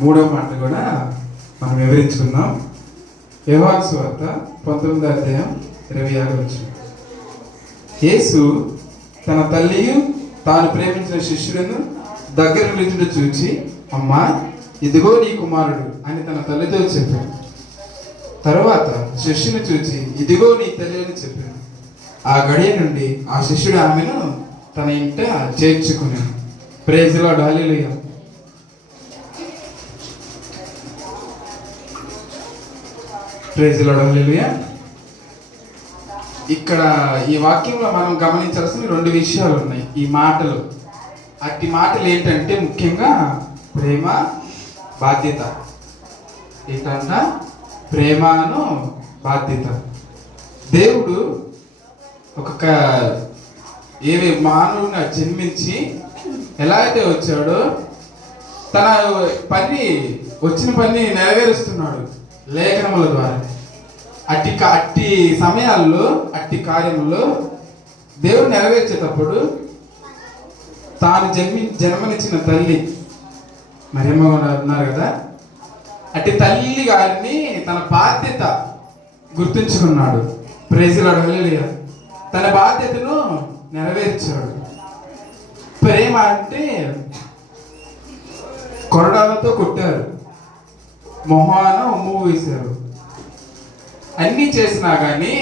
మూడవ మాట కూడా మనం వివరించుకుందాం. యోహాను సువార్త 19వ అధ్యాయం 26వ వచనం. యేసు తన తల్లియు తాను ప్రేమించిన శిష్యులను దగ్గర నిలుచుట చూచి, అమ్మా, ఇదిగో నీ కుమారుడు అని తన తల్లితో చెప్పాడు. తరువాత శిష్యుని చూచి, ఇదిగో నీ తల్లి అని చెప్పాడు. ఆ గడియ నుండి ఆ శిష్యుడు ఆమెను తన ఇంట చేర్చుకున్నాడు. Praise the Lord, hallelujah. Praise the Lord, hallelujah. ఇక్కడ ఈ వాక్యంలో మనం గమనించాల్సిన రెండు విషయాలు ఉన్నాయి ఈ మాటలు. అట్టి మాటలు ఏంటంటే ముఖ్యంగా ప్రేమ, బాధ్యత. ఏంటంట? ప్రేమను బాధ్యత. దేవుడు ఒక మానవుడిగా జన్మించి ఎలా అయితే వచ్చాడో తన వచ్చిన పని నెరవేరుస్తున్నాడు లేఖనముల ద్వారా. అట్టి సమయాల్లో, అట్టి కార్యములో దేవుడు నెరవేర్చేటప్పుడు తాను జన్మనిచ్చిన తల్లి మరియమ్మ ఉన్నారు కదా, అట్టి తల్లి గారిని తన బాధ్యత గుర్తుంచుకున్నాడు. ప్రైజ్ ది లార్డ్, హల్లెలూయా. తన బాధ్యతను నెరవేర్చాడు. ప్రేమ అంటే కొరడాలతో కొట్టారు, మొహాన ఉమ్ము వేశారు, అన్నీ చేసినా కానీ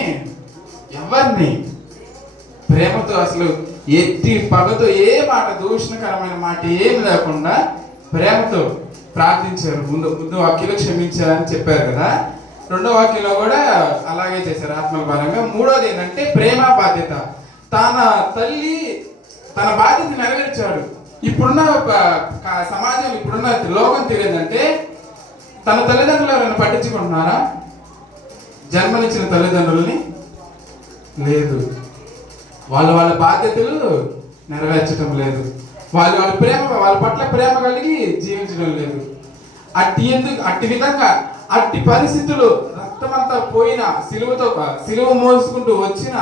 ఎవరిని ప్రేమతో అసలు ఎత్తి పగతో ఏ మాట, దూషణకరమైన మాట ఏమి లేకుండా ప్రేమతో ప్రార్థించారు. ముందు వాక్యంలో క్షమించారని చెప్పారు కదా, రెండో వాక్యంలో కూడా అలాగే చేశారు ఆత్మల పరంగా. మూడోది ఏంటంటే ప్రేమ, బాధ్యత. తన తల్లి తన బాధ్యత నెరవేర్చాడు. ఇప్పుడున్న సమాజం, ఇప్పుడున్న లోకం తెలియదంటే తన తల్లిదండ్రులు ఎవరైనా పట్టించుకుంటున్నారా? జన్మనిచ్చిన తల్లిదండ్రులని లేదు. వాళ్ళ బాధ్యతలు నెరవేర్చడం లేదు. వాళ్ళ పట్ల ప్రేమ కలిగి జీవించడం లేదు. అట్టి విధంగా అట్టి పరిస్థితులు, రక్తమంతా పోయిన, సిలువ మోసుకుంటూ వచ్చిన,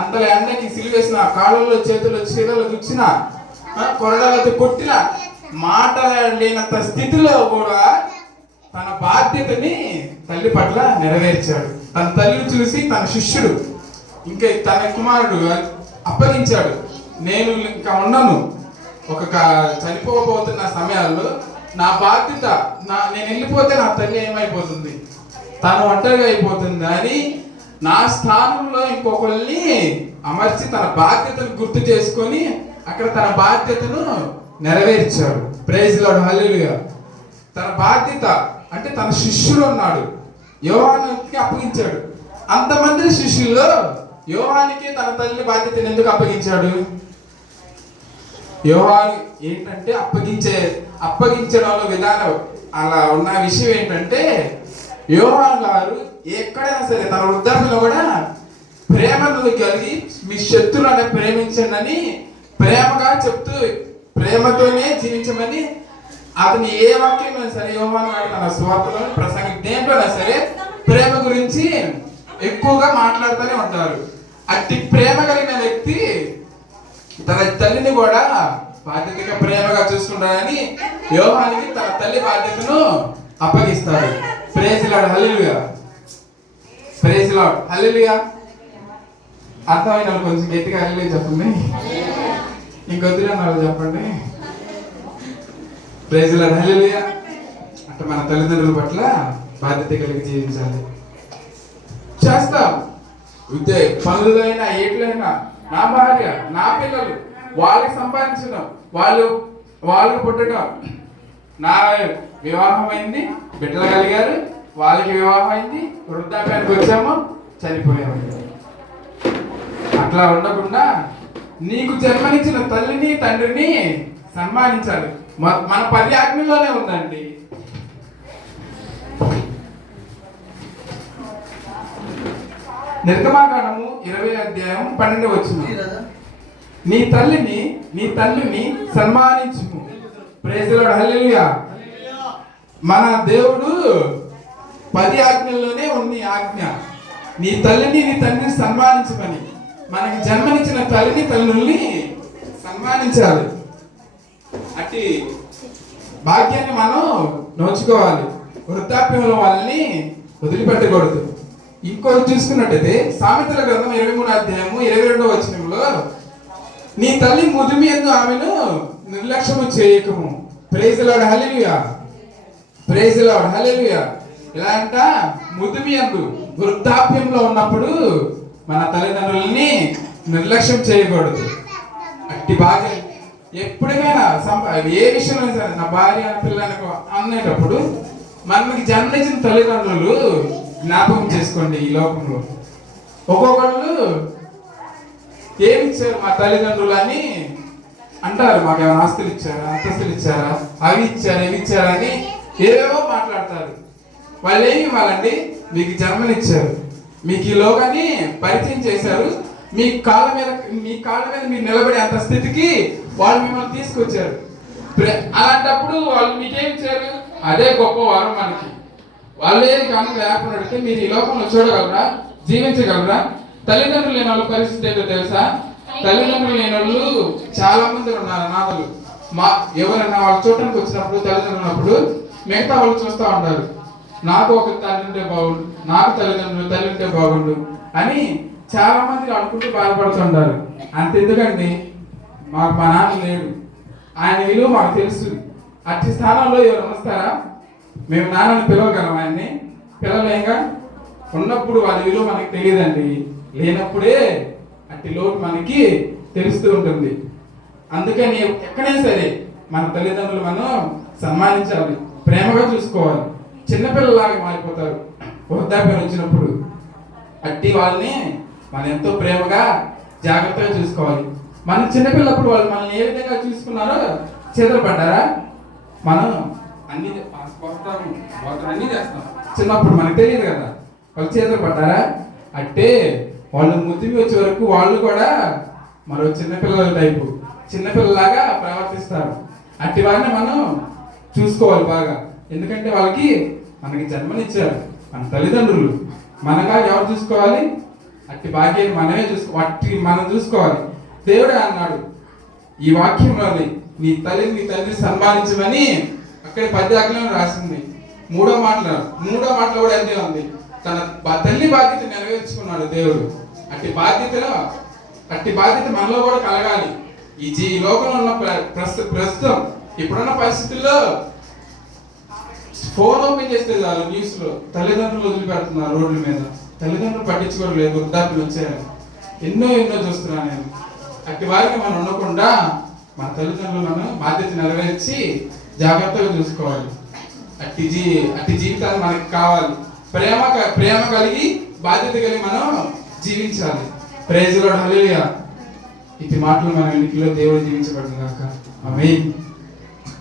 అంతల ఎండకి సిలువేసిన, కాళ్ళలో చేతుల్లో చీరలు గుచ్చిన, కొరడాలతో కొట్టిన, మాట్లాడలేనంత స్థితిలో కూడా తన బాధ్యతని తల్లి పట్ల నెరవేర్చాడు. తన తల్లిని చూసి తన శిష్యుడు ఇంకా తన కుమారుడు అప్పగించాడు. నేను ఇంకా ఉండను, చనిపోబోతున్న సమయాల్లో నా బాధ్యత, నేను వెళ్ళిపోతే నా తల్లి ఏమైపోతుంది, తను ఒంటరిగా అయిపోతుంది అని నా స్థానంలో ఇంకొకరిని అమర్చి తన బాధ్యతను గుర్తు చేసుకొని అక్కడ తన బాధ్యతను నెరవేర్చాడు. ప్రైజ్ ది లార్డ్, హల్లెలూయా. తన బాధ్యత అంటే తన శిష్యుడు ఉన్నాడు, యోహానుకి అప్పగించాడు. అంతమంది శిష్యుల్లో యోహానికి తన తల్లి బాధ్యతను ఎందుకు అప్పగించాడు? యోహాను ఏంటంటే అప్పగించడంలో విధానం అలా ఉన్న విషయం ఏంటంటే, యోహాను గారు ఎక్కడైనా సరే తన వృద్ధాప్యంలో కూడా ప్రేమను కలిగి మీ శత్రువులను ప్రేమించండి అని ప్రేమగా చెప్తూ ప్రేమతోనే జీవించమని అతని ఏ వాక్యం సరే యోహాను గారు తన సువార్తలో ప్రసంగం దేంట్లోనా సరే ప్రేమ గురించి ఎక్కువగా మాట్లాడుతూనే ఉంటారు. అట్టి ప్రేమ కలిగిన వ్యక్తి తన తల్లిని కూడా బాధ్యతగా ప్రేమగా చూసుకుంటాడని యోహానికి తన తల్లి బాధ్యతను అప్పగిస్తాడు. Praise the Lord, hallelujah. Praise the Lord, hallelujah. అర్థమైన వాళ్ళు కొంచెం గట్టిగా హల్లెలూయా చెప్పండి. ఇంకొద్దులే వాళ్ళు చెప్పండి. Praise the Lord, hallelujah. అంటే మన తల్లిదండ్రుల పట్ల బాధ్యత కలిగి జీవించాలి. చేస్తాం పనులైనా ఏట్లైనా, నా భార్య, నా పిల్లలు, వాళ్ళకి సంపాదించడం, వాళ్ళకి పుట్టడం. నా వివాహం అయింది, బిడ్డలు కలిగారు, వాళ్ళకి వివాహం అయింది, వృద్ధాప్యానికి వచ్చాము, చనిపోయాము. అట్లా ఉండకుండా నీకు జన్మనిచ్చిన తల్లిని తండ్రిని సన్మానించాలి. మన 10 ఆజ్ఞల్లోనే ఉందండి. నిర్గమాకాండము 20వ అధ్యాయం 12వ వచనం. నీ తల్లిని సన్మానించుము. ప్రైజ్ ది లార్డ్, హల్లెలూయా. మన దేవుడు 10 ఆజ్ఞల్లోనే ఉంది ఆజ్ఞ, నీ తల్లిని నీ తండ్రిని సన్మానించమని. మనకి జన్మనిచ్చిన తల్లిని తల్లుల్ని సన్మానించాలి. అట్టి భాగ్యాన్ని మనం నోచుకోవాలి. వృద్ధాప్యంలో వాళ్ళని వదిలిపెట్టకూడదు. ఇంకోటి చూసుకున్నట్టయితే సామెతల గ్రంథం 23 అధ్యాయము 22వ వచనంలో, నీ తల్లి ముదిమి యందు ఆమెను నిర్లక్ష్యము చేయకము. Praise the Lord, hallelujah, praise the Lord, hallelujah. ఇలా అంట, ముదిమి యందు వృద్ధాప్యంలో ఉన్నప్పుడు మన తల్లిదండ్రులని నిర్లక్ష్యం చేయకూడదు. అట్టి భాగ్యం ఎప్పుడైనా ఏ విషయంలో సరే, నా భార్య పిల్లలకు అనేటప్పుడు మనకి జన్మించిన తల్లిదండ్రులు జ్ఞాపకం చేసుకోండి. ఈ లోకంలో ఒక్కొక్కళ్ళు ఏమిచ్చారు మా తల్లిదండ్రులు అని అంటారు. మాకు ఏమైనా ఆస్తులు ఇచ్చారా, అంతస్తులు ఇచ్చారా, అవి ఇచ్చారా, ఇవి ఇచ్చారా అని ఏవేవో మాట్లాడతారు. వాళ్ళు ఏమి ఇవ్వాలండి? మీకు జన్మనిచ్చారు, మీకు ఈ లోకాన్ని పరిచయం చేశారు, మీ కాళ్ళ మీద మీరు నిలబడే అంత స్థితికి వాళ్ళు మిమ్మల్ని తీసుకొచ్చారు. అలాంటప్పుడు వాళ్ళు మీకేం ఇచ్చారు? అదే గొప్ప వరం మనకి. వాళ్ళు ఏది కనుక లేకుండా అడిగితే మీరు ఈ లోకంలో చూడగలరా, జీవించగలరా? తల్లిదండ్రులు లేని వాళ్ళ పరిస్థితి ఏంటో తెలుసా? తల్లిదండ్రులు లేని వాళ్ళు చాలా మంది ఉన్నారు అనాథలు. ఎవరైనా వాళ్ళు చూడటానికి వచ్చినప్పుడు, తల్లిదండ్రులు ఉన్నప్పుడు మిగతా వాళ్ళు చూస్తూ ఉంటారు, నాకు ఒక తల్లి ఉంటే బాగుండు, నాకు తల్లి ఉంటే బాగుండు అని చాలా మంది అనుకుంటూ బాధపడుతుంటారు. అంతెందుకండి, మాకు మా నాన్న లేడు, ఆయన విలువ మాకు తెలుసు. అట్టి స్థానంలో ఎవరు వస్తారా? మేము నాన్నని పిలవగలం, ఆయన్ని పిలవలేంగా. ఉన్నప్పుడు వాళ్ళ విలువ మనకి తెలియదండి, లేనప్పుడే అట్టి లోటు మనకి తెలుస్తూ ఉంటుంది. అందుకని ఎక్కడైనా సరే మన తల్లిదండ్రులు మనం సన్మానించాలి, ప్రేమగా చూసుకోవాలి. చిన్నపిల్లలాగా మారిపోతారు వృద్ధాప్యం వచ్చినప్పుడు. అట్టి వాళ్ళని మనం ఎంతో ప్రేమగా జాగ్రత్తగా చూసుకోవాలి. మనం చిన్నపిల్లప్పుడు వాళ్ళు మనల్ని ఏ విధంగా చూసుకున్నారో చేతులు పడ్డారా? మనం అన్ని అన్ని చేస్తాం. చిన్నప్పుడు మనకు తెలియదు కదా, వాళ్ళు చేతులు పడ్డారా? అంటే వాళ్ళు ముద్దుమి వచ్చే వరకు వాళ్ళు కూడా మరో చిన్నపిల్లల టైపు, చిన్నపిల్లలాగా ప్రవర్తిస్తారు. అట్టి వారిని మనం చూసుకోవాలి బాగా. ఎందుకంటే వాళ్ళకి మనకి జన్మనిచ్చారు మన తల్లిదండ్రులు. మనగా ఎవరు చూసుకోవాలి? అట్టి భాగ్యాన్ని మనమే మనం చూసుకోవాలి. దేవుడే అన్నాడు ఈ వాక్యంలోని, నీ తండ్రి సన్మానించమని అక్కడ 10 ఆజ్ఞలను రాసింది. మూడో మాటలో కూడా అంతే ఉంది. తన తల్లి బాధ్యత నెరవేర్చుకున్నాడు దేవుడు. అట్టి బాధ్యత మనలో కూడా కలగాలి. ఈ లోకంలో ఉన్న ప్రస్తుతం ఇప్పుడున్న పరిస్థితుల్లో ఫోన్ ఓపెన్ చేస్తే చాలు, న్యూస్ లో తల్లిదండ్రులు వదిలిపెడుతున్నారు రోడ్ల మీద, తల్లిదండ్రులు పట్టించుకోవట్లేదు, వృద్ధాప్యులు వచ్చాయని ఎన్నో చూస్తున్నాను నేను. అట్టి వారికి మనం ఉండకుండా మన తల్లిదండ్రులను బాధ్యత నెరవేర్చి జాగ్రత్తగా చూసుకోవాలి. అట్టి జీవితాన్ని మనకి కావాలి. ప్రేమ కలిగి బాధ్యత కలిగి మనం జీవించాలి. ప్రైజ్ ది లార్డ్, హల్లెలూయా. ఇట్టి మాటలు మన ఇంటిలో దేవుడు జీవించబడును గాక. ఆమేన్.